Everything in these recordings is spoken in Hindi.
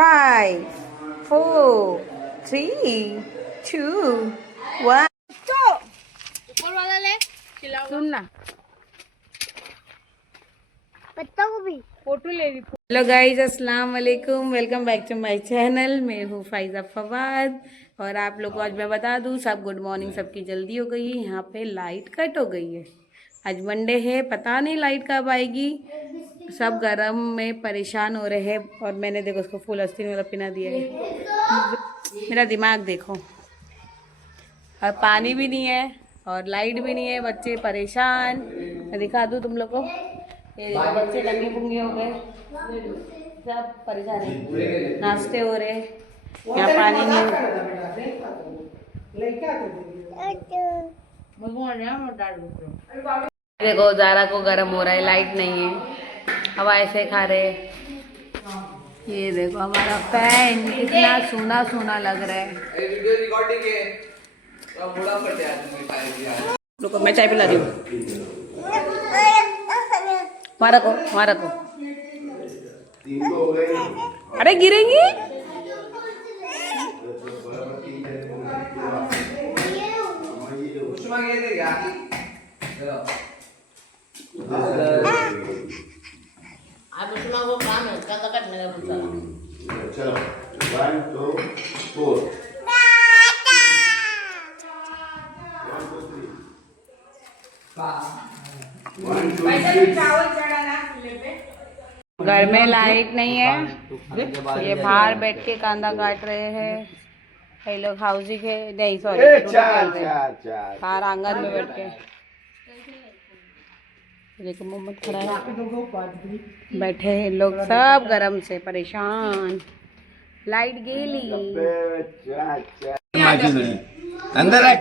5, 4, 3, 2, 1. ऊपर वाला ले सुन ना, पत्ता को भी फोटो ले ली। हेलो गाइज, अस्सलाम वालेकुम, welcome back to my channel. मैं हूँ फाइजा फवाद और आप लोग को आज मैं बता दूँ सब गुड मॉर्निंग। सबकी जल्दी हो गई है। यहाँ पे लाइट कट हो गई है। आज मंडे है, पता नहीं लाइट कब आएगी। सब गरम में परेशान हो रहे हैं और मैंने देखो उसको फुल आस्तीन वाला पिना दिया है। मेरा दिमाग देखो, और पानी भी नहीं है और लाइट भी नहीं है। बच्चे परेशान। मैं दिखा दूँ तुम लोग को, ये देखो बच्चे दंगे पुंगे हो गए, सब परेशान है। नाश्ते हो रहे, यहाँ पानी नहीं। देखो जारा को गर्म हो रहा है, लाइट नहीं है, हवा ऐसे खा रहे। ये देखो हमारा फैन कितना सोना सोना लग रहा है। रुको मैं चाय पिला रही हूँ। वहाँ रखो। अरे गिरेंगी। अब उसमें वो काम है उसका कट मेरा पूछा चलो 1 2 4 घर में लाइट नहीं है, ये बाहर बैठ के कांदा काट रहे हैं। कई लोग हाउसी के नहीं, सॉरी बाहर आंगन में बैठ के। देखो मोहम्मद खड़ा है, बैठे हैं लोग सब गरम से परेशान। लाइट गेली। अंदर है,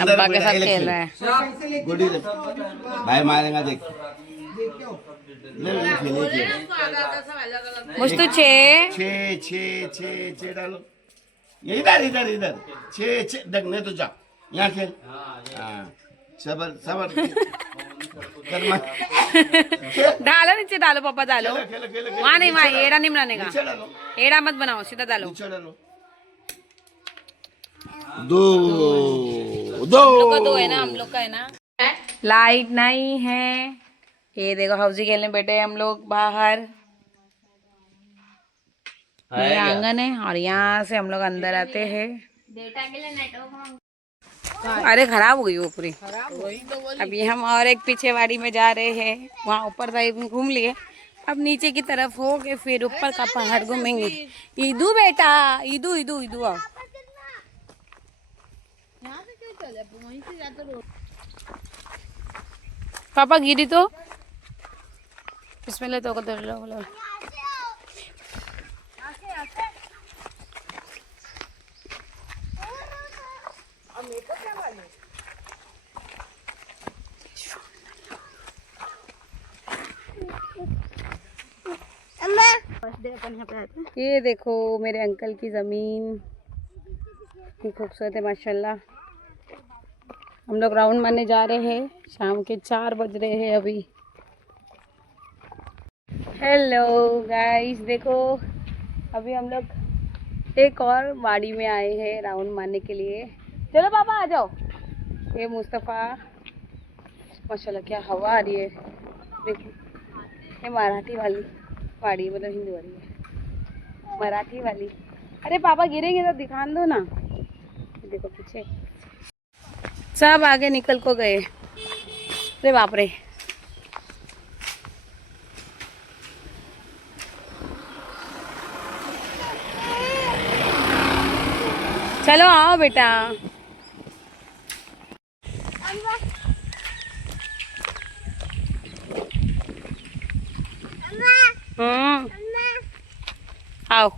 अब्बा के साथ खेल रहा है। गुडी भाई मारेगा देख। मुझे छे छे डालो। इधर छे नहीं तो जा यहाँ खेल। हाँ सबर डालो नीचे, डालो पापा डालो। वहाँ नहीं, वहाँ एड़ा नहीं बनाने का, डालो, एड़ा मत बनाओ, सीधा डालो। दो हम लोग का दो है ना, हम लोग का है ना। लाइट नहीं है। ये देखो हाउसी खेलने बैठे हैं हम लोग बाहर। ये आंगन है और यहाँ से हम लोग अंदर आते हैं। अरे खराब हो गई वो पूरी। अभी हम और एक पीछे वाड़ी में जा रहे हैं, वहाँ ऊपर साइड में घूम लिए। अब नीचे की तरफ हो के फिर ऊपर का पहाड़ घूमेंगे। ईदू बेटा, ईदू ईदू ईदू आओ। पापा गिरी तो बिस्मिल्लाह तो कर लो। ये देखो मेरे अंकल की जमीन कितनी खूबसूरत है माशाल्लाह। हम लोग राउंड मारने जा रहे हैं, शाम के 4 बज रहे हैं अभी। हेलो गाइस, देखो अभी हम लोग एक और वाड़ी में आए हैं राउंड मारने के लिए। चलो पापा आ जाओ। ये मुस्तफ़ा, माशाल्लाह क्या हवा आ रही है। देखो ये मराठी वाली वाड़ी, मतलब हिंदी वाली है, मराठी वाली। अरे पापा गिरेंगे तो दिखा दो ना। देखो पीछे सब आगे निकल को गए। अरे बाप रे, चलो आओ बेटा। आओ।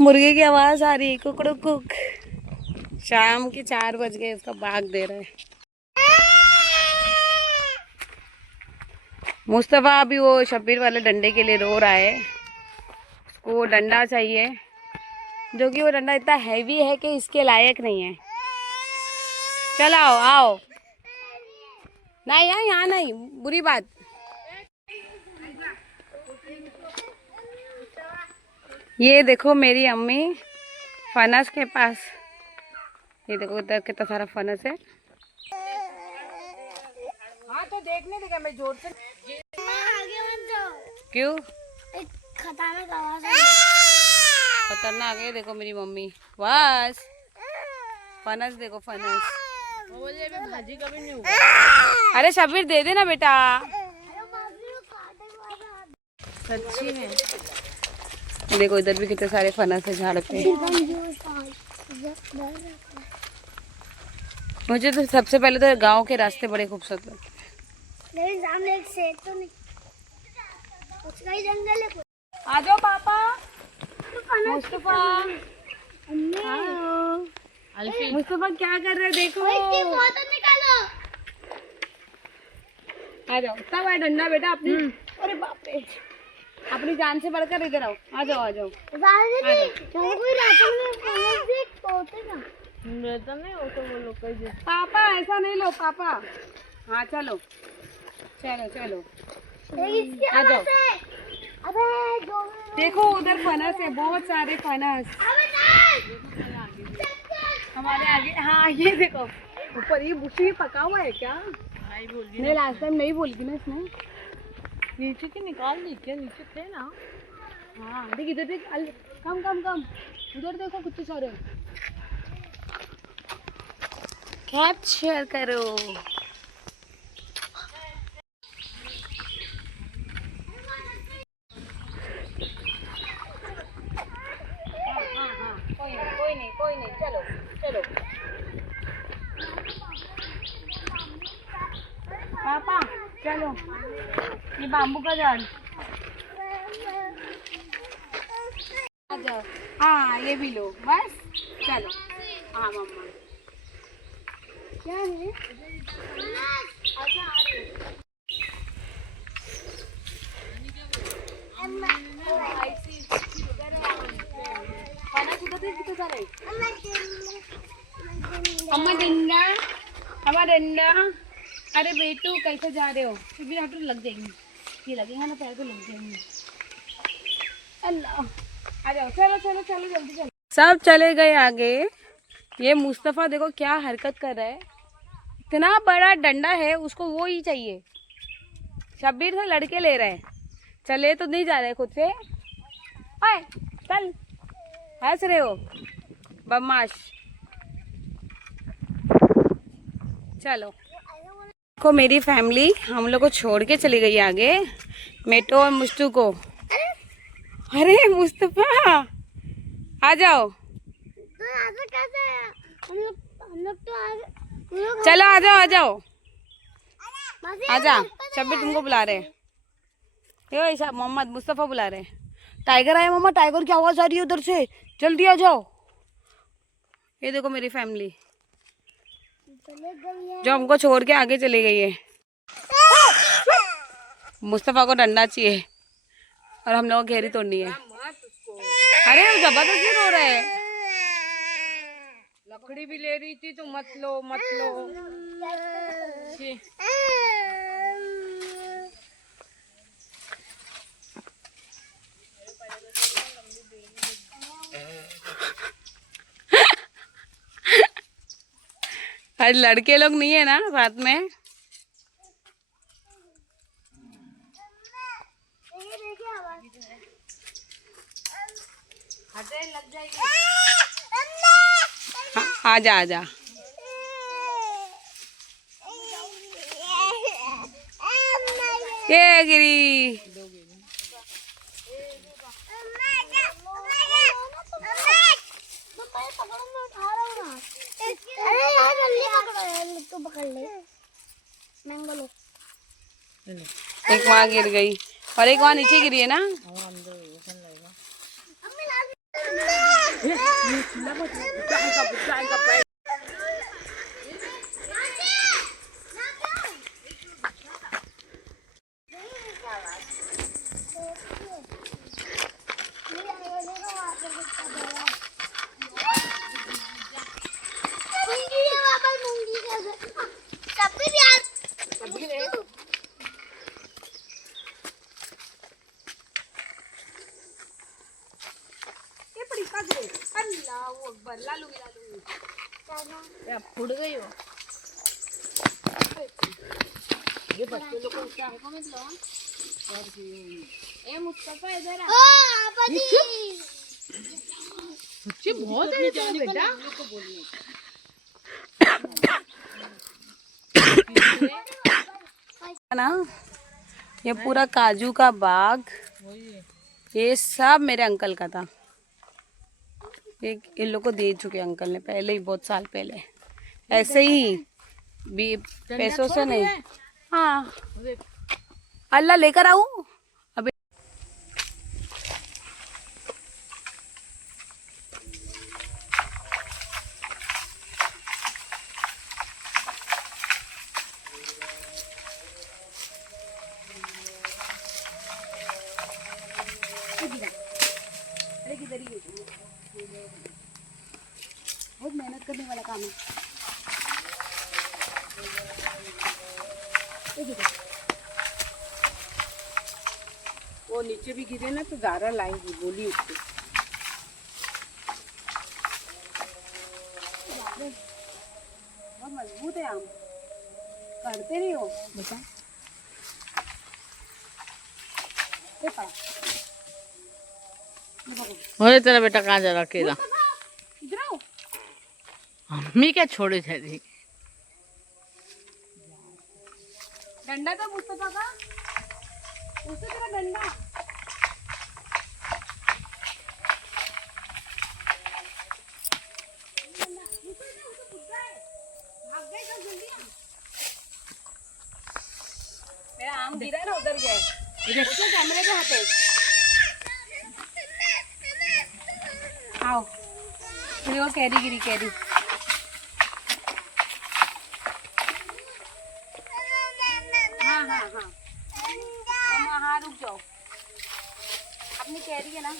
मुर्गे की आवाज आ रही है, कुकड़ू कुक। शाम के 4 बज गए, उसका भाग दे रहा है। मुस्तफ़ा अभी वो शब्बीर वाले डंडे के लिए रो रहा है, उसको डंडा चाहिए। जो कि वो डंडा इतना हैवी है कि इसके लायक नहीं है। चलो आओ आओ। नहीं यार यहाँ नहीं, बुरी बात। ये देखो मेरी अम्मी फनस के पास, ये देखो उधर कितना सारा फनस है। हाँ तो देखने देगा, मैं जोर से आगे मत जाओ, क्यों एक खतरनाक आवाज है। खतरनाक है। देखो मेरी मम्मी बस फनस, देखो फनस। बोले मैं भाजी कभी नहीं हुआ। अरे शबीर दे देना बेटा। सच्ची में देखो इधर भी कितने सारे फनस है झाड़ पे। मुझे तो सबसे पहले तो गांव के रास्ते बड़े खूबसूरत लगते हैं। मेरे सामने एक शेर तो नहीं, उसका ही जंगल है। आ जाओ पापा। मुस्तफा मुस्तफा क्या कर रहे हैं देखो। बोतल निकालो। आ जाओ, सब है डंडा बेटा अपनी। अरे बाप रे, अपनी जान से बढ़कर इधर आओ। आ जाओ आ जाओ। कोई राशन में फनस भी तोड़ते ना। रहता नहीं हो तो वो लोग कहीं। पापा ऐसा नहीं लो पापा। हाँ चलो चलो चलो आ जाओ। अबे जो देखो उधर फनस है, बहुत सारे फनस हमारे आगे। हाँ ये देखो ऊपर ये बुशी पका हुआ है क्या? नहीं लास्ट टाइम नहीं बोली थी ना इसने। नीचे की निकाल दी क्या? नीचे थे ना। हाँ देख इधर देख, कम कम कम उधर देखो कितने सारे। कैप्चर करो। कोई नहीं चलो चलो। पापा चलो, ये बाम्बू का झाड़। आ जाओ। हाँ ये भी लो बस। चलो हाँ मम्मा क्या है? अम्मा डंडा, अम्मा डंडा। अरे बेटू कैसे जा रहे हो? फिर ऑटो लग जाएंगी, ये लगेगा ना पैर पे लग जाएंगे। अल्लाह आ जाओ। चलो चलो चलो जल्दी चलो। सब चले गए आगे। ये मुस्तफ़ा देखो क्या हरकत कर रहा है। इतना बड़ा डंडा है उसको, वो ही चाहिए। शब्बीर से लड़के ले रहे हैं, चले तो नहीं जा रहे खुद से। आए चल, हंस रहे हो बदमाश। चलो देखो मेरी फैमिली हम लोग को छोड़ के चली गई आगे, मेटो और मुस्तू को। अरे मुस्तफा आ जाओ। तो ऐसा कैसे? हम लोग तो चलो आ जाओ आ जाओ। मासी आजा, शब्बीर तुमको बुला रहे हैं। ये ऐसा मोहम्मद मुस्तफा बुला रहे हैं। टाइगर आया मम्मा, टाइगर की आवाज आ रही है उधर से, जल्दी आ जाओ। ये देखो मेरी फैमिली चले गई है। जो हमको छोड़ के आगे चली गई है। मुस्तफा को डंडा चाहिए और हम लोगों को घेरी तोड़नी है। अरे वो जबरदस्ती रो रहे हैं। लकड़ी भी ले रही थी तो मत लो मत लो। आज लड़के लोग नहीं है ना साथ में। लग जाएगी। हाँ, आजा आजा। ये गिरी। अरे यार जल्दी पकड़ो यार, तू पकड़ ले। मैंगो लो। एक वहाँ गिर गई और एक वहाँ नीचे गिरी है ना। फुट गई हो ये बच्चे लोग को उसका आंखों में लो ए मुस्तफा इधर आ बच्चे बहुत है तो बेटा ना ये पूरा काजू का बाग ये सब मेरे अंकल का था। एक इन लोग को दे चुके अंकल ने पहले ही, बहुत साल पहले, ऐसे ही भी पैसों से नहीं। हाँ अल्लाह लेकर आऊं अभी। बहुत मेहनत करने वाला काम है। वो नीचे भी गिरे ना तो ज़्यादा लाएंगी, बोली उसको। बहुत मजबूत है आम, करते नहीं हो बता। अरे तेरा बेटा कहाँ जा रहा अकेला इधर आओ। मम्मी क्या छोड़े थे डंडा का मुस्तफा का उससे तेरा डंडा मेरा आम गिरा ना उधर गया इधर कैमरे पे हाथे आओ। फिर वो कैरी गिरी कैरी हाँ हाँ हाँ तुम हाँ रुक जाओ अपनी कैरी है ना।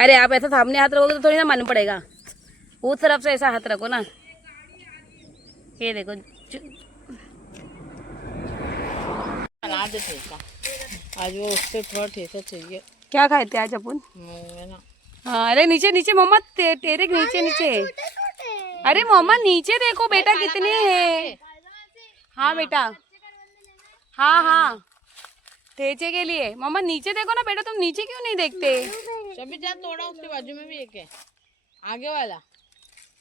अरे आप ऐसा सामने हाथ रखोगे तो थोड़ी ना मालूम पड़ेगा, उस तरफ से ऐसा हाथ रखो ना। ये देखो बना दे ठेसा आज वो उससे थोड़ा ठेसा चाहिए। क्या खाए थे आज अपन? हाँ अरे नीचे नीचे मोहम्मद तेरे नीचे नीचे। अरे मोहम्मद नीचे देखो बेटा कितने हैं। हाँ बेटा हाँ हाँ ठेचे के लिए मोहम्मद नीचे देखो ना बेटा, तुम नीचे क्यों नहीं देखते? शब्बीर जा तोड़ा, उसके बाजू में भी एक है आगे वाला,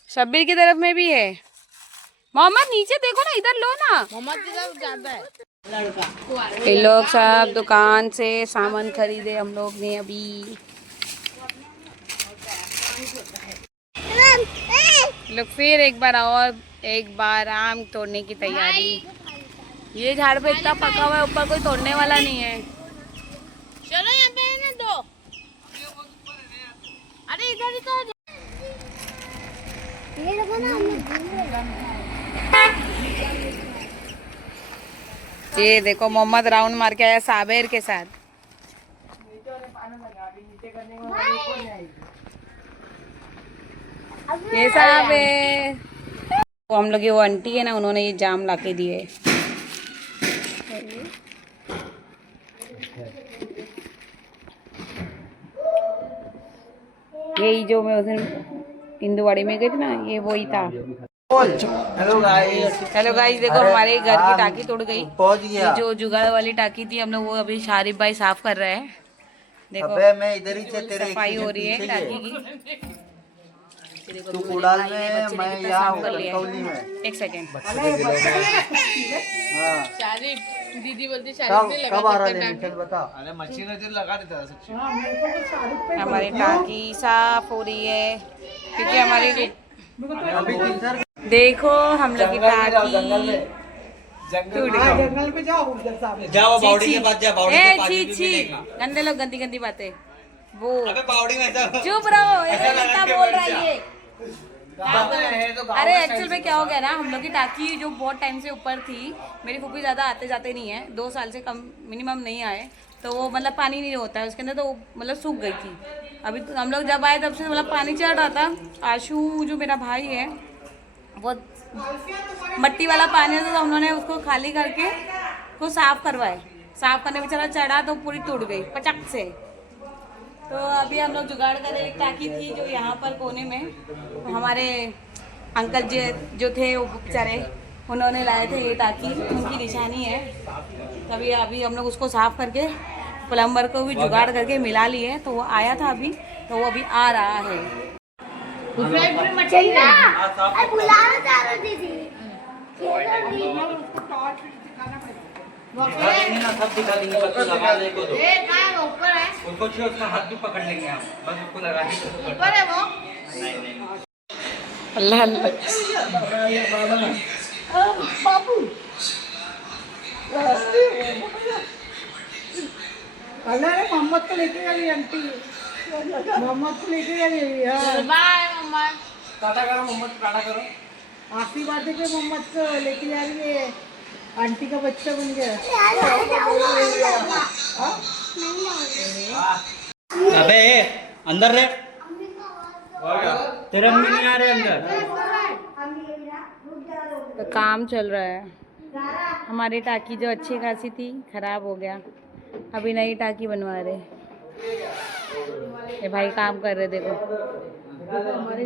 शब्बीर की तरफ में भी है। मोहम्मद नीचे देखो ना, इधर लो ना। मोहम्मद की तरफ ज्यादा है लड़का। ये लोग सब दुकान से सामान खरीदे हम लोग ने अभी। लोग फिर एक बार आम तोड़ने की तैयारी। ये झाड़ पे इतना पका हुआ है, ऊपर कोई तोड़ने वाला नहीं है। चलो यहाँ पे है ना दो, अरे इधर ही तो ये देखो ना ये देखो मोहम्मद राउंड मार के आया साबेर के साथ। ये साबेर वो हम लोग, वो आंटी है ना, उन्होंने ये जाम लाके दिए। यही जो मैं उस दिन इंदुवाड़ी में गई थी ना, ये वही था। हेलो गाइस देखो हमारे घर की टाकी टूट गई। ये जो जुगाड़ वाली टाकी थी हम लोग वो अभी शारिफ भाई साफ कर रहे हैं। देखो मैं इधर ही से तेरे सफाई हो रही है टाकी की। तू कुड़ाल में, मैं यहाँ साफ कर लिया कौली में। है। एक सेकेंड हाँ शारिफ दीदी बोलती कब आ रहा है चल बता। अरे मच्छी नजर लगा देता है। हमारी टाकी साफ हो रही है क्योंकि हमारी देखो हम लोग की टाकी टूट गई। जाओ बावड़ी के पास जा, बावड़ी के पास छी भी छी मिलेगा। गंदे लोग गंदी गंदी बातें वो अबे बावड़ी में जा। चुप रहो, ऐसा कितना बोल रहा है ये। तो अरे एक्चुअल में क्या हो गया ना, हम लोग की टाकी जो बहुत टाइम से ऊपर थी, मेरी फूफी ज़्यादा आते जाते नहीं है, 2 साल से कम मिनिमम नहीं आए, तो वो मतलब पानी नहीं होता है उसके अंदर, तो वो मतलब सूख गई थी। अभी तो हम लोग जब आए तब से मतलब पानी चढ़ रहा था। आशू जो मेरा भाई है वो मट्टी वाला पानी था, तो उन्होंने उसको खाली करके उसको साफ करवाए। साफ करने बेचारा चढ़ा तो पूरी टूट गई पचक से। तो अभी हम लोग जुगाड़ कर रहे। एक टाकी थी जो यहाँ पर कोने में, तो हमारे अंकल जी जो थे वो बेचारे उन्होंने लाए थे ये टाकी, उनकी निशानी है। तभी अभी हम लोग उसको साफ करके प्लम्बर को भी जुगाड़ करके मिला लिए, तो वो आया था अभी, तो वो अभी आ रहा है। चन्ना अरे बुलाना चाह रही थी सब दिखा देंगे, बस को लगा दे को दो। ऊपर है उसको छुए उसका हाथ भी पकड़ लेंगे हम, बस उसको लगा के ऊपर है वो नहीं अल्लाह अल्लाह। बाबू अरे मोहम्मद को लेके गई आंटी, मोहम्मद को लेके गई। हाँ बाय मम्मा टाटा करो मोहम्मद, टाटा करो। आशीर्वाद दे के मोहम्मद को लेके जा रही है, आंटी का बच्चा बन गया। अबे अंदर रे, तेरा मम्मी नहीं आ रहे अंदर। तो काम चल रहा है। हमारी टाकी जो अच्छी खासी थी खराब हो गया, अभी नई टाकी बनवा रहे। ये भाई काम कर रहे देखो। हमारे